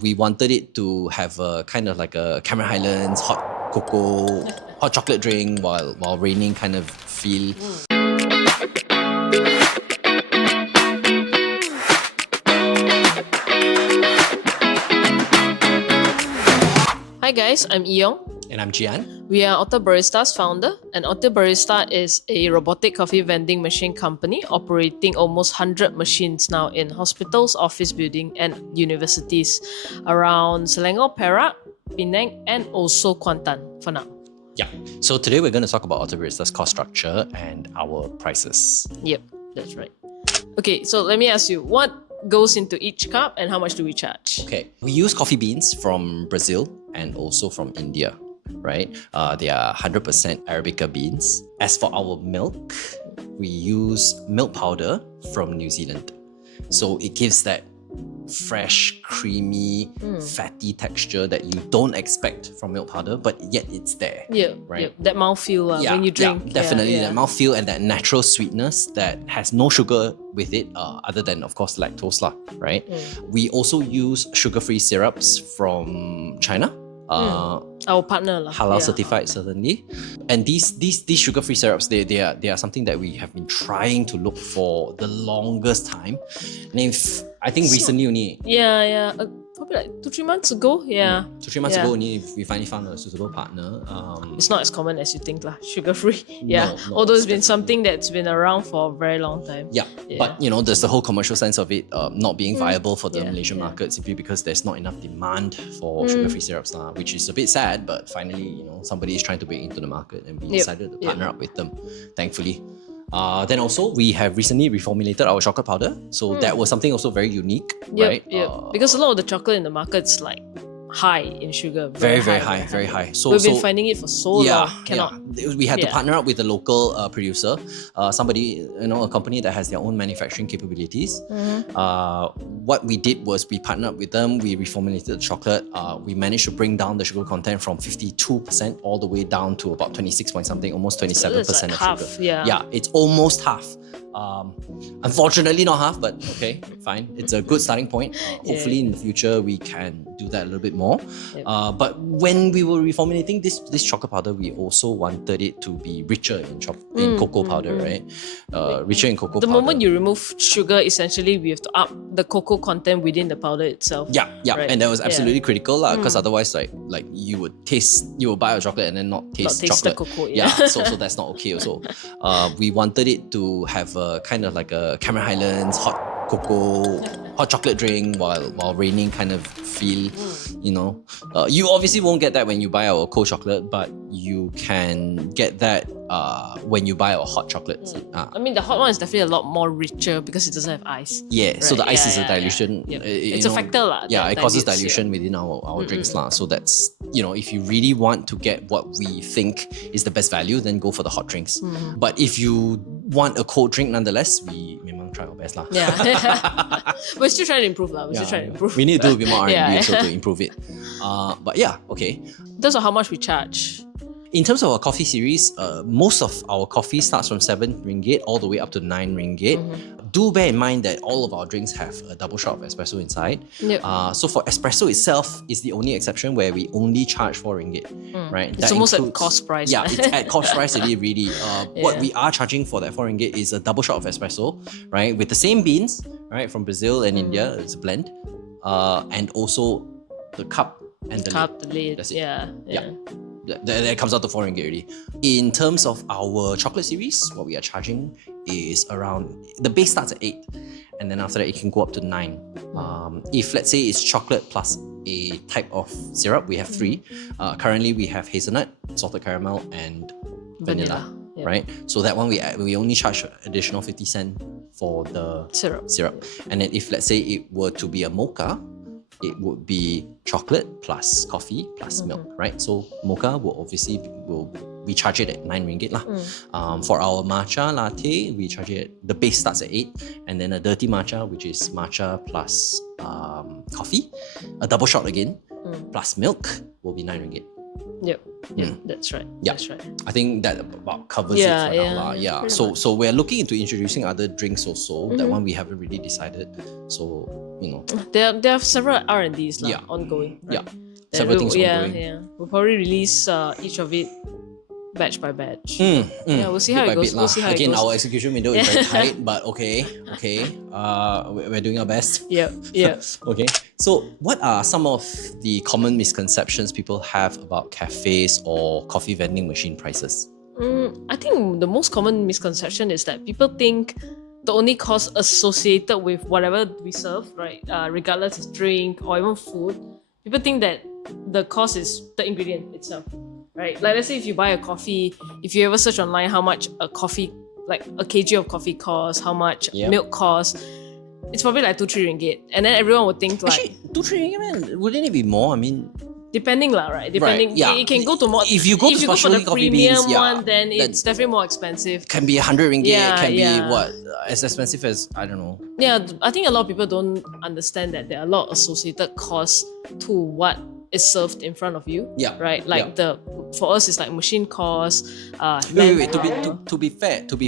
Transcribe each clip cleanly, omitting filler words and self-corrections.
We wanted it to have a kind of like a Cameron Highlands hot cocoa, hot chocolate drink while raining kind of feel. Hi guys, I'm Eeyong. And I'm Jee An. We are Otter Barista's founder, and Otter Barista is a robotic coffee vending machine company operating almost 100 machines now in hospitals, office buildings, and universities around Selangor, Perak, Penang, and also Kuantan for now. Yeah. So today we're going to talk about Otter Barista's cost structure and our prices. Yep, that's right. Okay, so let me ask you, what goes into each cup and how much do we charge? Okay. We use coffee beans from Brazil and also from India, right? They are 100% Arabica beans. As for our milk, we use milk powder from New Zealand. So it gives that fresh, creamy, fatty texture that you don't expect from milk powder, but yet it's there. Yeah, right. Yeah, that mouthfeel when you drink. Yeah, definitely. That mouthfeel and that natural sweetness that has no sugar with it, other than, of course, lactose, right? We also use sugar-free syrups from China. Our partner halal certified, certainly. And these sugar-free syrups, they are something that we have been trying to look for the longest time. And I think recently only. Probably like 2-3 months ago. 2-3 months ago only we finally found a suitable partner. It's not as common as you think sugar-free. No, although it's been something that's been around for a very long time. But there's the whole commercial sense of it not being viable for the Malaysian market simply because there's not enough demand for sugar-free syrups now, which is a bit sad, but finally somebody is trying to break into the market and we decided to partner up with them, thankfully. Then also we have recently reformulated our chocolate powder, so that was something also very unique, right? Because a lot of the chocolate in the market is like high in sugar, very high. So we've been finding it for so long. We had to partner up with a local producer, somebody, a company that has their own manufacturing capabilities. What we did was we partnered up with them, we reformulated the chocolate, we managed to bring down the sugar content from 52% all the way down to about 26 point something, almost 27% like of half, sugar. Yeah, it's almost half. Unfortunately not half, but okay, fine. It's a good starting point. Hopefully in the future we can do that a little bit more. But when we were reformulating this chocolate powder, we also wanted it to be richer in cocoa powder, right? Richer in cocoa powder. The moment you remove sugar, essentially we have to up the cocoa content within the powder itself. Right? And that was absolutely critical because otherwise like you would buy a chocolate and then not taste chocolate. The cocoa, so that's not okay also. We wanted it to have a kind of like a Cameron Highlands hot cocoa, hot chocolate drink while raining kind of feel. You obviously won't get that when you buy our cold chocolate, but you can get that when you buy our hot chocolate. I mean, the hot one is definitely a lot more richer because it doesn't have ice. So the ice is a dilution. It's a factor it causes dilution within our drinks So that's, if you really want to get what we think is the best value, then go for the hot drinks. But if you want a cold drink nonetheless, we try our best We're still trying to improve We need to do a bit more R&D also to improve it. But okay. In terms of how much we charge. In terms of our coffee series, most of our coffee starts from 7 ringgit all the way up to 9 ringgit. Do bear in mind that all of our drinks have a double shot of espresso inside. So for espresso itself is the only exception where we only charge 4 ringgit, right? It's almost at cost price. It's at cost price really. What we are charging for that 4 ringgit is a double shot of espresso, right? With the same beans, right? From Brazil and India, it's a blend. And also the cup and the lid. That's it. That comes out to 4 ringgit already. In terms of our chocolate series, what we are charging is around, the base starts at 8 and then after that it can go up to 9. If let's say it's chocolate plus a type of syrup, we have 3. Currently we have hazelnut, salted caramel and vanilla. Right? So that one we only charge additional 50 cents for the syrup. And then if let's say it were to be a mocha, it would be chocolate plus coffee plus milk, right? So mocha we charge it at 9 ringgit For our matcha latte, we charge it, the base starts at 8, and then a dirty matcha, which is matcha plus coffee, a double shot again, plus milk will be 9 ringgit. Yep. Yeah, that's right. Yeah. That's right. I think that about covers Yeah, it for now. yeah, lah. Yeah. pretty So we're looking into introducing other drinks also. That one we haven't really decided. So, There are several R&Ds Yeah. ongoing. Right? yeah. Several things ongoing. Yeah. We'll probably release each of it batch by batch. Yeah, we'll see how bit it by goes. bit We'll lah. see how Again, it goes. our execution window is very tight, but okay. We're doing our best. Yep. Okay. So, what are some of the common misconceptions people have about cafes or coffee vending machine prices? I think the most common misconception is that people think the only cost associated with whatever we serve, right, regardless of drink or even food, people think that the cost is the ingredient itself, right? Like let's say if you buy a coffee, if you ever search online how much a coffee, like a kg of coffee costs, how much milk costs, it's probably like 2-3 ringgit, and then everyone would think like Actually, 2-3 ringgit, man. Wouldn't it be more? I mean, depending lah, right? Depending, yeah. it can go to more. If you go to for specialty the coffee premium beans, one, then it's definitely more expensive. can be 100 ringgit. Can be Yeah. what, as expensive as, I don't know. Yeah, I think a lot of people don't understand that there are a lot of associated costs to what is served in front of you. Yeah. Right? Like for us it's like machine costs, Wait. manpower. To be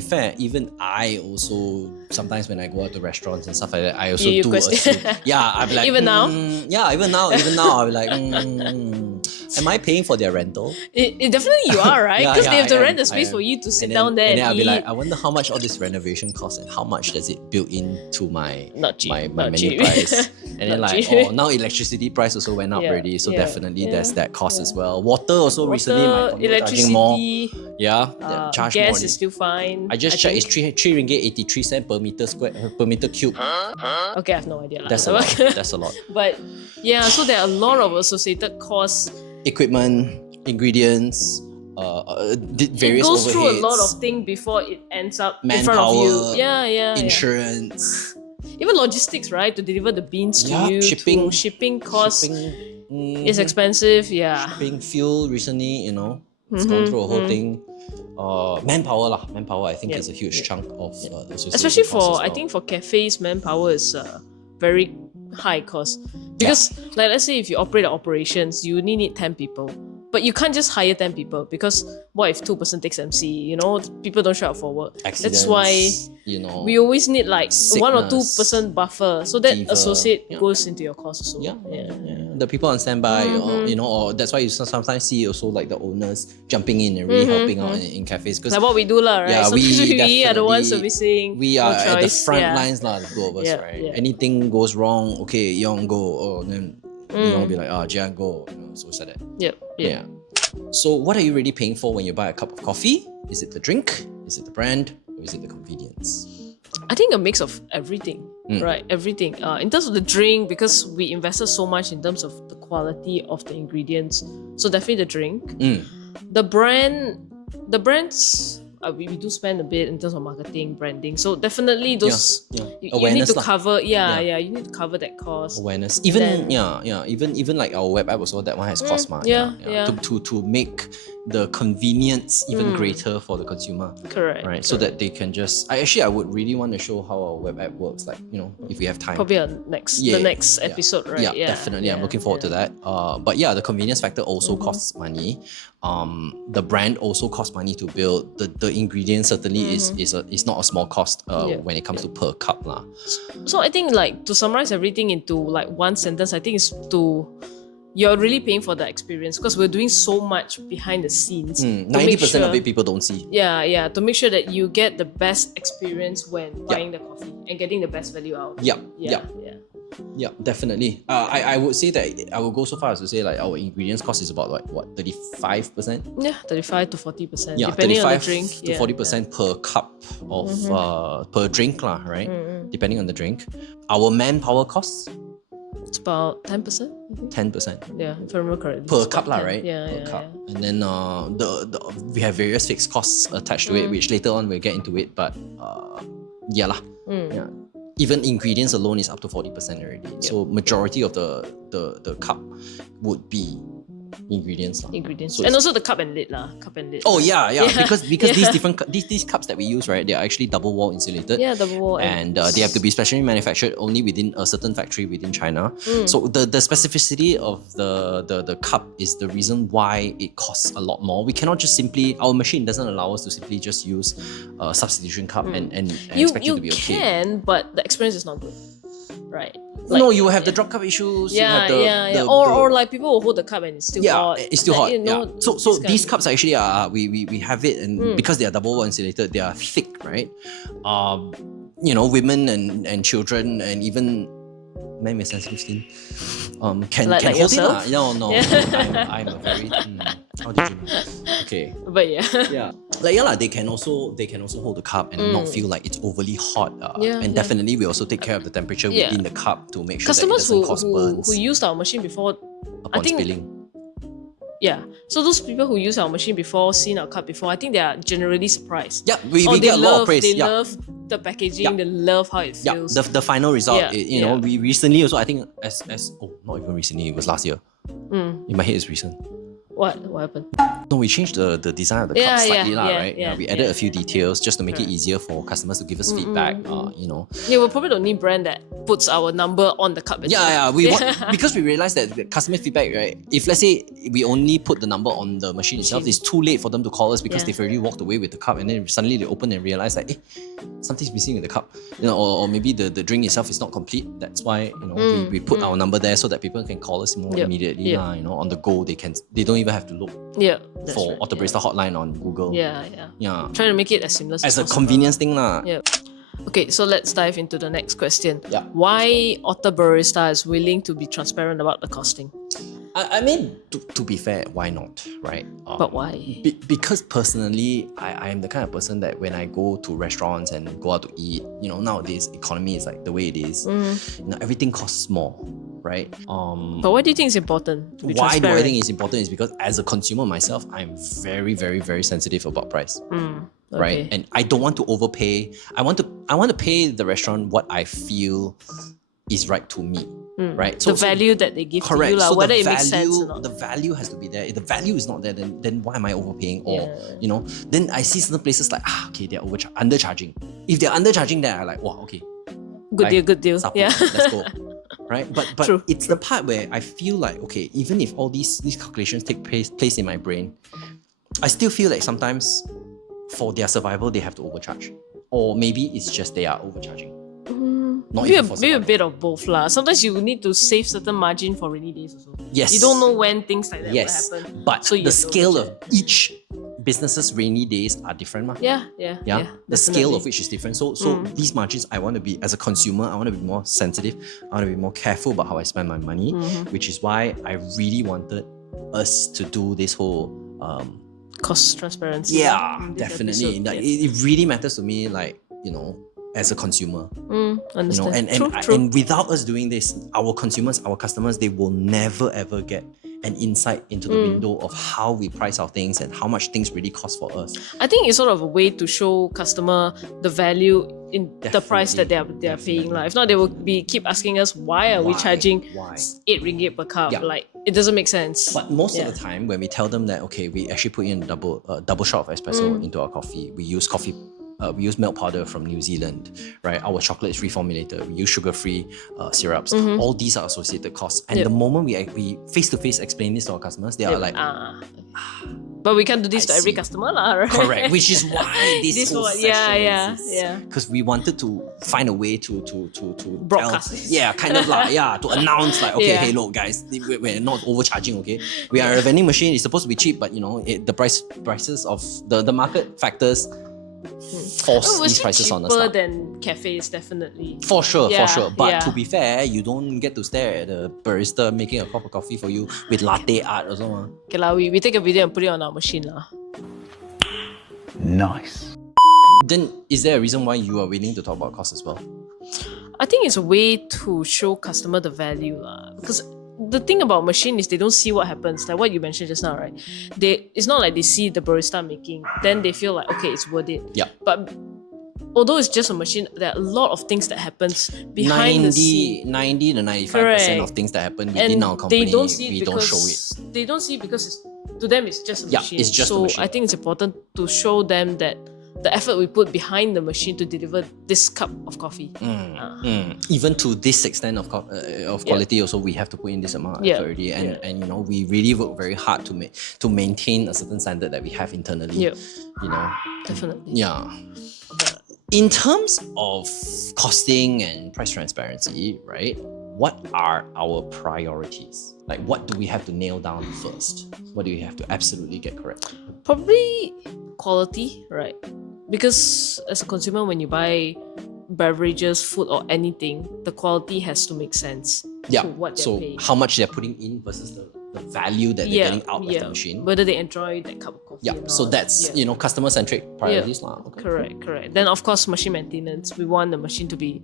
fair, even I also sometimes when I go out to restaurants and stuff like that, I also You do question. assume. Yeah, I'll be like, Even now? Yeah, even now, I'll be like, am I paying for their rental? It definitely you are, right? Because they have to I am, rent the I space am. for you to sit And down there and and then I'll be eat. like, I wonder how much all this renovation costs and how much does it build into my Not cheap, my not menu cheap. price. And then Not like, cheap. now electricity price also went up Yeah, already. So yeah, definitely there's yeah, that cost as well. Water also recently my Water, condo charging more. electricity, Yeah, they charge more. gas is still fine. I just checked, think. it's 3 ringgit 83 cent per meter square per meter cube. Okay, I have no idea. That's a lot. That's a lot. But yeah, so there are a lot of associated costs. Equipment, ingredients, various It goes overheads, through a lot of things before it ends up in front manpower, of you. Yeah. insurance, Even logistics, right? To deliver the beans to you. shipping, Shipping costs shipping, is expensive. Yeah. shipping fuel recently, it's gone through a whole thing. Manpower lah. Manpower, I think, is a huge chunk of the associated Especially costs as I well. think for cafes, manpower is very high cost. Because like let's say if you operate operations, you only need 10 people. But you can't just hire 10 people because what if 2% takes MC? People don't show up for work. That's why we always need like 1 or 2% buffer. So that fever, associate goes into your cost also. Yeah. The people on standby, or that's why you sometimes see also like the owners jumping in and really helping out in cafes. Because Like what we do lah, right? Yeah, Sometimes we are the ones definitely- servicing. we no are at the choice, front yeah. lines lah, the two of us, Yeah, right? yeah. Anything goes wrong, okay, Eeyong go, then Eeyong will be like, Jee An go, so it's like that. Yep. Yeah. So what are you really paying for when you buy a cup of coffee? Is it the drink? Is it the brand? Or is it the convenience? I think a mix of everything, right? Everything. In terms of the drink, because we invested so much in terms of the quality of the ingredients, so definitely the drink. The brands, we do spend a bit in terms of marketing, branding. So definitely those Yeah. you need Awareness to lah. cover. Yeah. You need to cover that cost. Awareness. Even Then- even like our web app also, that one has cost ma. yeah. To make the convenience even greater for the consumer. Correct. Right. So that they can just I would really want to show how our web app works, like, if we have time. Probably the next episode, right? Yeah, definitely. I'm looking forward to that. But yeah, the convenience factor also costs money. The brand also costs money to build. The ingredient certainly is not a small cost when it comes to per cup lah. So I think like to summarize everything into like one sentence, I think is you're really paying for the experience because we're doing so much behind the scenes. 90% of it people don't see. Yeah, to make sure that you get the best experience when buying the coffee and getting the best value out. Yeah, definitely. I would say that I would go so far as to say like our ingredients cost is about like what 35%. Yeah, 35 to 40%. Yeah, depending on the 35 drink. to 40% per cup of per drink lah, right? Depending on the drink. Our manpower costs It's about 10%. I think. 10%. Yeah, if I remember correctly. Per It's cup about lah, 10. right? Yeah, Per yeah, cup. yeah. And then we have various fixed costs attached to it, which later on we'll get into it. But yeah lah. Yeah. Even ingredients alone is up to 40% already. So majority of the cup would be ingredients. Ingredients. So And it's- also the cup and lid lah. Cup and lid. Oh yeah. Because these Yeah. different these cups that we use, right? They are actually double wall insulated. Yeah, double wall. And they have to be specially manufactured only within a certain factory within China. So the specificity of the cup is the reason why it costs a lot more. We cannot just simply, our machine doesn't allow us to simply just use a substitution cup and expect it to be okay. You can, but the experience is not good. Right. No, you will have the drop cup issues. you have the, Or like people will hold the cup and it's still hot. it's still Like, hot. you know, Yeah. So this kind these of- cups actually are we have it, and because they are double wall insulated, they are thick, right? Women and children and even men with sensitive skin can Like hold yourself? it. No. Yeah. I'm a very how did you know? Okay. But yeah. Yeah. They can also hold the cup and not feel like it's overly hot. Definitely we also take care of the temperature within the cup to make sure Customers that it doesn't cause burns who used our machine before, upon spilling. yeah. So those people who use our machine before, seen our cup before, I think they are generally surprised. Yeah, we get a lot of praise. They Yeah. love the packaging. They love how it Yeah, feels. the final result, Yeah, we recently also, I think, not even recently, it was last year. In my head, it's recent. What happened? No, we changed the design of the cup slightly, right? yeah, We added a few details just to make it easier for customers to give us feedback. Yeah, we're probably the only brand that puts our number on the cup. We want, because we realized that the customer feedback, right? If let's say we only put the number on the machine itself, it's too late for them to call us because they've already walked away with the cup, and then suddenly they open and realize like, something's missing with the cup, or maybe the drink itself is not complete. That's why we put our number there so that people can call us more immediately. On the go, they don't even have to look for Otter Barista hotline on Google. Yeah. Trying to make it as seamless As a possible. convenience thing lah. Yeah. Okay, so let's dive into the next question. Yeah. Why Otter Barista is willing to be transparent about the costing? I mean, to be fair, why not, right? But why? Because personally, I am the kind of person that when I go to restaurants and go out to eat, nowadays economy is like the way it is. Everything costs more, right? But why do you think it's important to be Why do I transparent? think it's important is because as a consumer myself, I'm very, very, very sensitive about price. Right? And I don't want to overpay. I want to pay the restaurant what I feel is right to me. Right? The value that they give correct. to you, So whether the it makes sense value, or not. the value has to be there. If the value is not there, then why am I overpaying? Or then I see certain places like okay, they're undercharging. If they're undercharging, then I'm like, wow, okay, Good deal. Sapu, Yeah. let's go. Right? But True. it's the part where I feel like, okay, even if all these calculations take place in my brain, I still feel like sometimes for their survival they have to overcharge. Or maybe it's just they are overcharging. Not Maybe even for a survival. bit of both lah. Sometimes you need to save certain margin for rainy days also. Yes. You don't know when things like that Yes. will happen. But So you the have to scale of overcharge. each business's rainy days are different. Ma. Yeah. The scale of definitely. which is different. So these margins, I want to be, as a consumer, I want to be more sensitive. I want to be more careful about how I spend my money, which is why I really wanted us to do this whole cost transparency. yeah, in this definitely. episode. Like, Yeah. it really matters to me, like, as a consumer. Understand. And True. and without us doing this, our consumers, our customers, they will never ever get an insight into the window of how we price our things and how much things really cost for us. I think it's sort of a way to show customer the value in the price that they are paying. Like, if not, they will keep asking us why are we Why? charging Why? 8 ringgit per cup? Yeah. Like, it doesn't make sense. But most of the time, when we tell them that, okay, we actually put in a double shot of espresso into our coffee. We use we use milk powder from New Zealand, right? Our chocolate is reformulated. We use sugar-free syrups. All these are associated costs. And the moment we face-to-face explain this to our customers, they are like, but we can't do this to I every see. customer, lah, right? correct, which is why this whole one, session yeah. because we wanted to find a way to Broadcast tell, this. kind of like, to announce like, okay, Yeah. hey, look, guys, we're not overcharging, okay? We are a vending machine. It's supposed to be cheap, but the prices of the market factors force We're these still prices on us. cheaper lah. than cafes, definitely. For sure. But yeah. to be fair, you don't get to stare at the barista making a cup of coffee for you with latte art or something. Okay, lah, we take a video and put it on our machine, lah. Nice. Then is there a reason why you are willing to talk about cost as well? I think it's a way to show customer the value, lah. Because the thing about machine is they don't see what happens, like what you mentioned just now, right? It's not like they see the barista making, then they feel like, okay, it's worth it. Yeah. But although it's just a machine, there are a lot of things that happens behind the scene. 90 to 95% Correct. of things that happen within our company, they don't see it we because don't show it. they don't see it because to them it's just a Yeah, machine. it's just a so machine. I think it's important to show them that the effort we put behind the machine to deliver this cup of coffee. Even to this extent of quality, also we have to put in this amount of effort already, and you know, we really work very hard to maintain a certain standard that we have internally. Yep. You know, Definitely. yeah. In terms of costing and price transparency, right? What are our priorities? Like, what do we have to nail down first? What do we have to absolutely get correct? Probably quality, right? Because as a consumer, when you buy beverages, food, or anything, the quality has to make sense Yeah. to what they're So paying. how much they're putting in versus the value that they're getting out of the machine. Whether they enjoy that cup of coffee. Yeah. or So not. that's you know, customer centric priorities lah. Okay. Correct. Then of course machine maintenance. We want the machine to be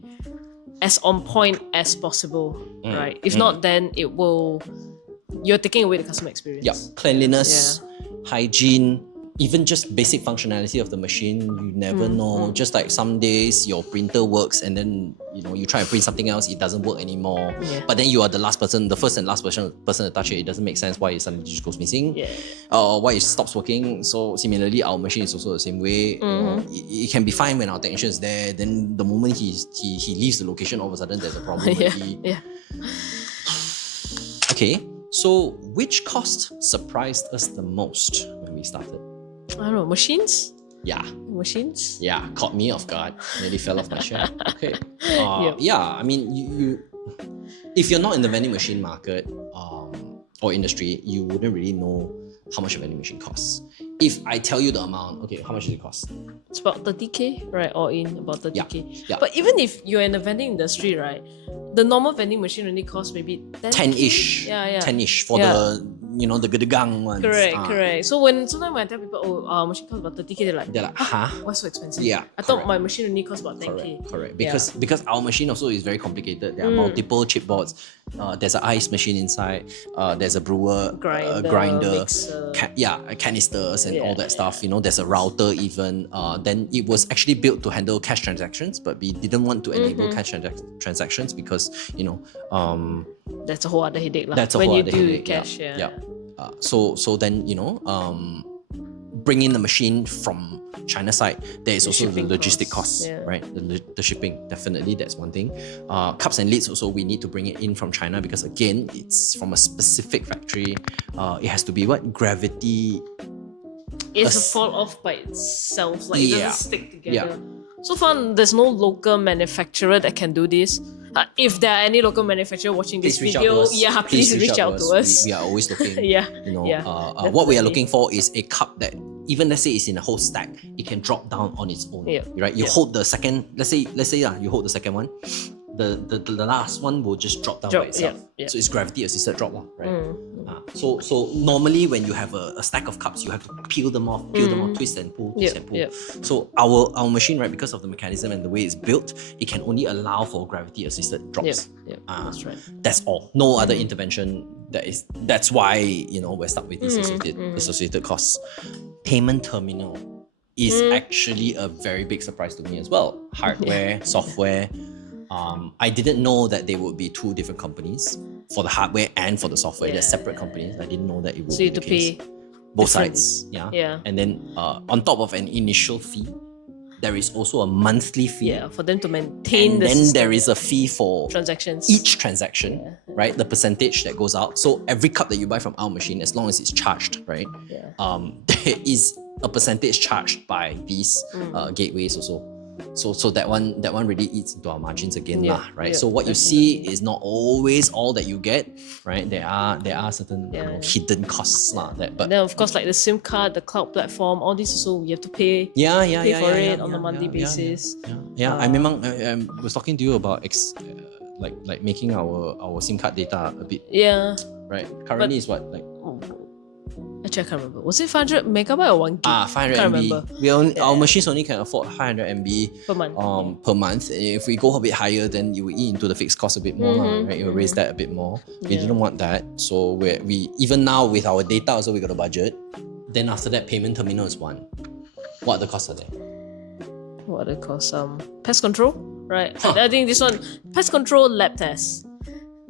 as on point as possible, right? If not, then you're taking away the customer experience. Yeah. Cleanliness, hygiene, even just basic functionality of the machine, you never know. Just like some days your printer works and then you know you try to print something else, it doesn't work anymore. Yeah. But then you are the first and last person to touch it. It doesn't make sense why it suddenly just goes missing. Yeah. Or why it stops working. So similarly, our machine is also the same way. You know, it can be fine when our technician is there. Then the moment he leaves the location, all of a sudden there's a problem. Yeah. Okay. So which cost surprised us the most when we started? I don't know, machines? Yeah. Machines? Yeah, caught me off guard. Nearly fell off my chair. Okay. Yep. Yeah, I mean, you if you're not in the vending machine market or industry, you wouldn't really know how much a vending machine costs. If I tell you the amount, okay, how much does it cost? It's about 30k, right? All in about 30k. Yeah. But even if you're in the vending industry, right, the normal vending machine only costs maybe 10-ish. Yeah. 10-ish for the, you know, the gedegang ones. Correct. So sometimes when I tell people, oh, our machine costs about 30k, they're like, huh? Why so expensive? Yeah, I thought my machine only costs about 10k. Correct. Because our machine also is very complicated. There are multiple chipboards. There's an ice machine inside. There's a brewer, grinder, mixer. canisters and all that stuff. You know, there's a router even. Then it was actually built to handle cash transactions, but we didn't want to enable cash transactions because you know that's a whole other headache. That's a when whole you other do headache. cash. So then you know bringing the machine from China side, there is also the logistic costs, right? The shipping, definitely, that's one thing. Cups and lids also, we need to bring it in from China because again, it's from a specific factory. It has to be gravity. It's a fall off by itself, like it doesn't stick together. Yeah. So far, there's no local manufacturer that can do this. If there are any local manufacturer watching this video, please reach out to us. We are always looking. You know, what we are looking for is a cup that even let's say it's in a whole stack, it can drop down on its own. Right? You hold the second. Let's say you hold the second one. The last one will just drop down by itself. So it's gravity assisted drop, right? So normally when you have a stack of cups, you have to peel them off, twist and pull, So our machine, right, because of the mechanism and the way it's built, it can only allow for gravity assisted drops. That's right. That's all. No other intervention. That's why, you know, we're stuck with these associated costs. Payment terminal is actually a very big surprise to me as well. Hardware, software. I didn't know that they would be two different companies for the hardware and for the software. They're separate companies. I didn't know that it would So be you have the to case. pay Both sides. And then on top of an initial fee, there is also a monthly fee. For them to maintain and the then system. there is a fee for transactions. each transaction, right? The percentage that goes out. So every cup that you buy from our machine, as long as it's charged, right? There is a percentage charged by these gateways also. So that one really eats into our margins again, right? So what you see is not always all that you get, right? There are certain you know, hidden costs but and then of course like the SIM card, the cloud platform, all this also we have to pay. Pay for it on a monthly basis. I was talking to you about like making our SIM card data a bit. Right. Currently is what like. Actually, I can't remember. Was it 500 megabyte or 1 gig? 500 can't MB. remember. Our machines only can afford 500 MB Per month. Per month. If we go a bit higher, then you will eat into the fixed cost a bit more, right? You will raise that a bit more. We didn't want that, so we even now with our data also we got a budget. Then after that, payment terminal is one. What other costs are there? what they call pest control, right? I think this one, pest control lab test.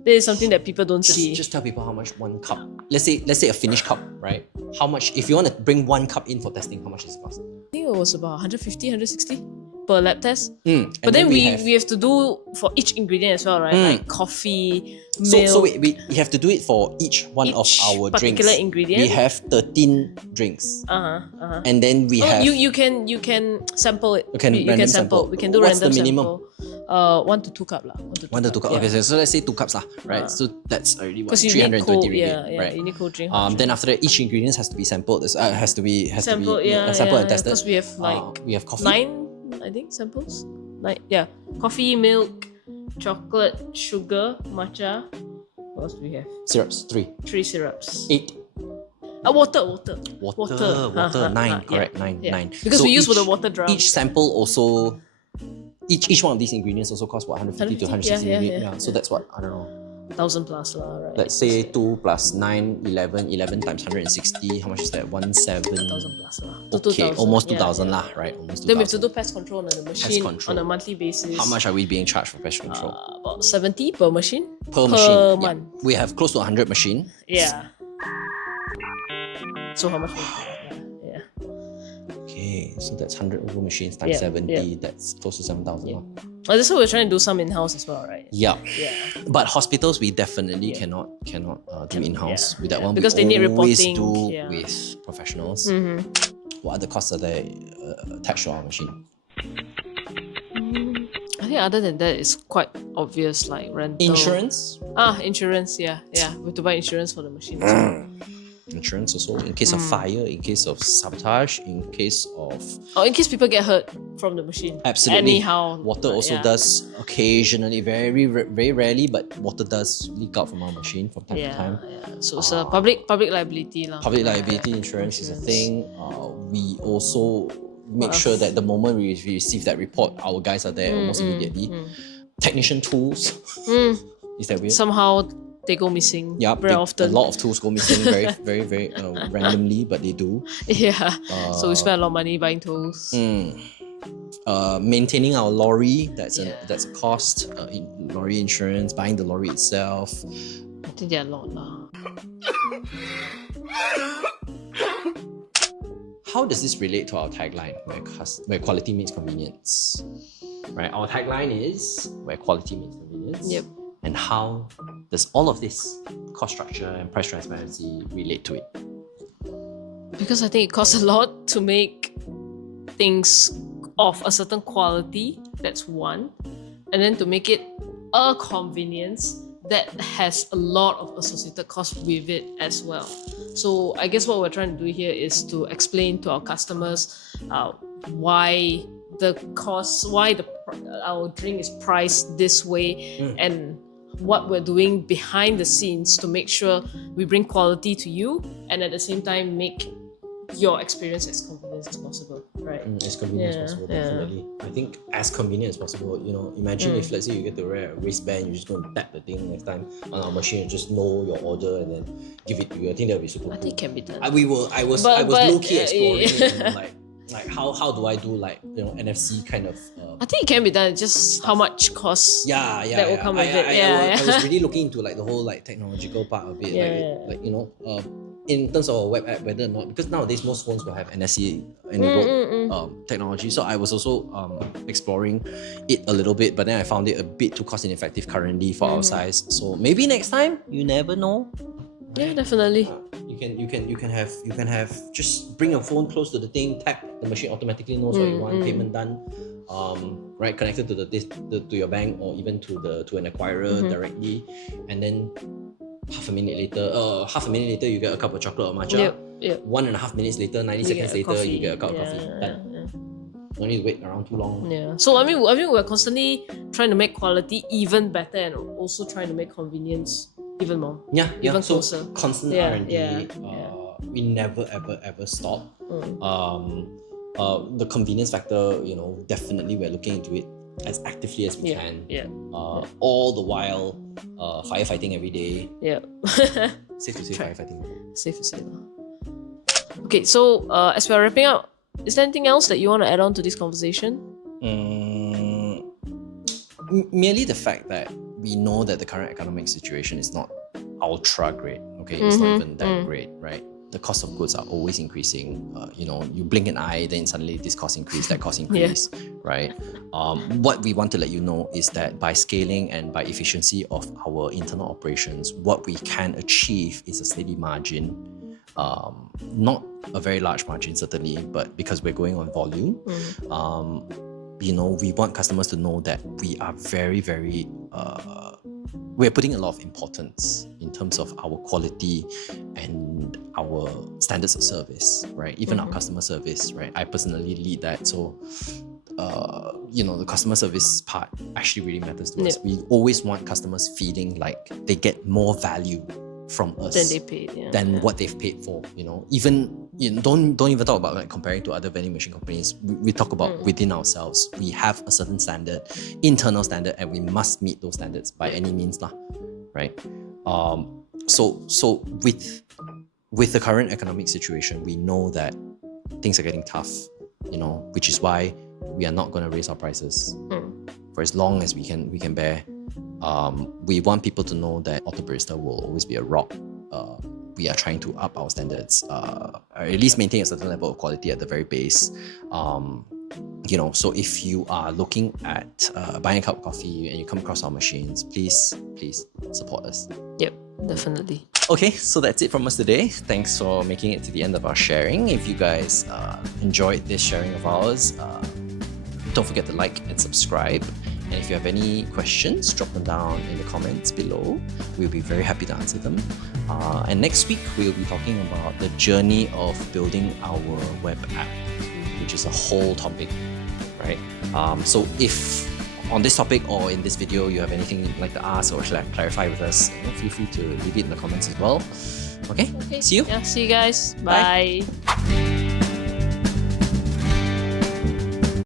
This is something that people don't see. Just tell people how much one cup. Let's say a finished cup, right? How much, if you want to bring one cup in for testing, how much does it cost? I think it was about 150, 160 per lab test. But then we have to do for each ingredient as well, right? Like coffee, milk. So we have to do it for each one of our particular drinks. ingredient. We have 13 drinks. And then we have... You can sample it. You can sample. We can do What's random the minimum? sample. 1 to 2 cup lah. 1 to 2 cups. Okay, so let's say 2 cups lah, right? So that's already what, 320 ringgit, right? You need cold drink. Then after that, each ingredient has to be sampled. Has to be sampled and tested. Because we have we have coffee. 9, I think, samples. Coffee, milk, chocolate, sugar, matcha. What else do we have? Syrups, 3. 3 syrups. 8. Water. 9, correct, 9. Because so we use for the water drum. Each sample also, each one of these ingredients also costs what, 150 to 160 ringgit. So that's what, I don't know. 1,000 plus lah, right? Let's say 2 plus 9, 11 times 160. How much is that? 17. 1,000 plus lah. Okay, almost 2,000 lah, right? Almost 2,000. Then we have to do pest control on the machine on a monthly basis. How much are we being charged for pest control? About 70 per machine. Per machine. month. Yeah. We have close to 100 machine. Yeah. So how much? Yeah. Okay, so that's 100 over machines times 70. That's close to 7,000. Yeah. That's why we're trying to do some in-house as well, right? Yeah. Yeah. But hospitals, we definitely cannot do in-house. With that one, because we they need always reporting. do with professionals. What other costs are there attached to our machine? I think other than that, it's quite obvious, like rental. Insurance? Insurance, yeah. We have to buy insurance for the machine as well. Insurance also, in case of fire, in case of sabotage, in case of... in case people get hurt from the machine. Absolutely. Anyhow. Water also does occasionally, very rarely, but water does leak out from our machine from time to time. Yeah. So it's a public liability lah. Public liability insurance is a thing. We also make sure that the moment we receive that report, our guys are there almost immediately. Technician tools. Is that weird? Somehow they go missing very often. A lot of tools go missing very randomly, but they do. Yeah. So we spend a lot of money buying tools. Maintaining our lorry, that's a cost. Lorry insurance, buying the lorry itself. I think there are a lot lah. How does this relate to our tagline, where quality meets convenience? Right, our tagline is where quality meets convenience. Yep. And how does all of this cost structure and price transparency relate to it? Because I think it costs a lot to make things of a certain quality, that's one. And then to make it a convenience that has a lot of associated costs with it as well. So I guess what we're trying to do here is to explain to our customers why our drink is priced this way and what we're doing behind the scenes to make sure we bring quality to you and at the same time make your experience as convenient as possible, right? As convenient as possible, definitely. I think as convenient as possible, imagine if let's say you get to wear a wristband, you're just going to tap the thing next time on our machine and just know your order and then give it to you. I think that would be super cool. I think it can be done. I was low-key exploring like how do I do NFC kind of I think it can be done, just how much costs that will come with it. I was really looking into the whole technological part of it. In terms of a web app, whether or not, because nowadays most phones will have NFC enabled technology. So I was also exploring it a little bit, but then I found it a bit too cost ineffective currently for our size. So maybe next time, you never know. Yeah, definitely. You can have just bring your phone close to the thing, tap, the machine automatically knows what you want, payment done, right, connected to your bank or even to an acquirer directly, and then half a minute later you get a cup of chocolate or matcha. Yep. 1.5 minutes later, 90 seconds later, you get a cup of coffee. Done. Don't need to wait around too long. Yeah. So I mean we're constantly trying to make quality even better and also trying to make convenience even more. Even closer. So constant R&D. We never ever stop. The convenience factor, definitely we're looking into it as actively as we can. All the while firefighting every day. Yeah. Safe to say firefighting. Safe to say. Okay, so as we're wrapping up, is there anything else that you want to add on to this conversation? Merely the fact that we know that the current economic situation is not ultra great. Okay, it's not even that great, right? The cost of goods are always increasing. You blink an eye, then suddenly this cost increase, that cost increase, right? What we want to let you know is that by scaling and by efficiency of our internal operations, what we can achieve is a steady margin. Not a very large margin certainly, but because we're going on volume, we want customers to know that we are very, very we're putting a lot of importance in terms of our quality and our standards of service, right? Even our customer service, right? I personally lead that, so the customer service part actually really matters to us. We always want customers feeling like they get more value from us than they paid, than what they've paid for. Even don't even talk about like comparing to other vending machine companies. We talk about within ourselves. We have a certain standard, internal standard, and we must meet those standards by any means, right? So with the current economic situation, we know that things are getting tough, which is why we are not going to raise our prices for as long as we can bear. We want people to know that Otter Barista will always be a rock. We are trying to up our standards, or at least maintain a certain level of quality at the very base. So if you are looking at buying a cup of coffee and you come across our machines, please support us. Yep, definitely. Okay, so that's it from us today. Thanks for making it to the end of our sharing. If you guys enjoyed this sharing of ours, don't forget to like and subscribe. And if you have any questions, drop them down in the comments below. We'll be very happy to answer them. And next week, we'll be talking about the journey of building our web app, which is a whole topic, right? So if on this topic or in this video, you have anything you'd like to ask or clarify with us, feel free to leave it in the comments as well. Okay? See you. Yeah, see you guys. Bye.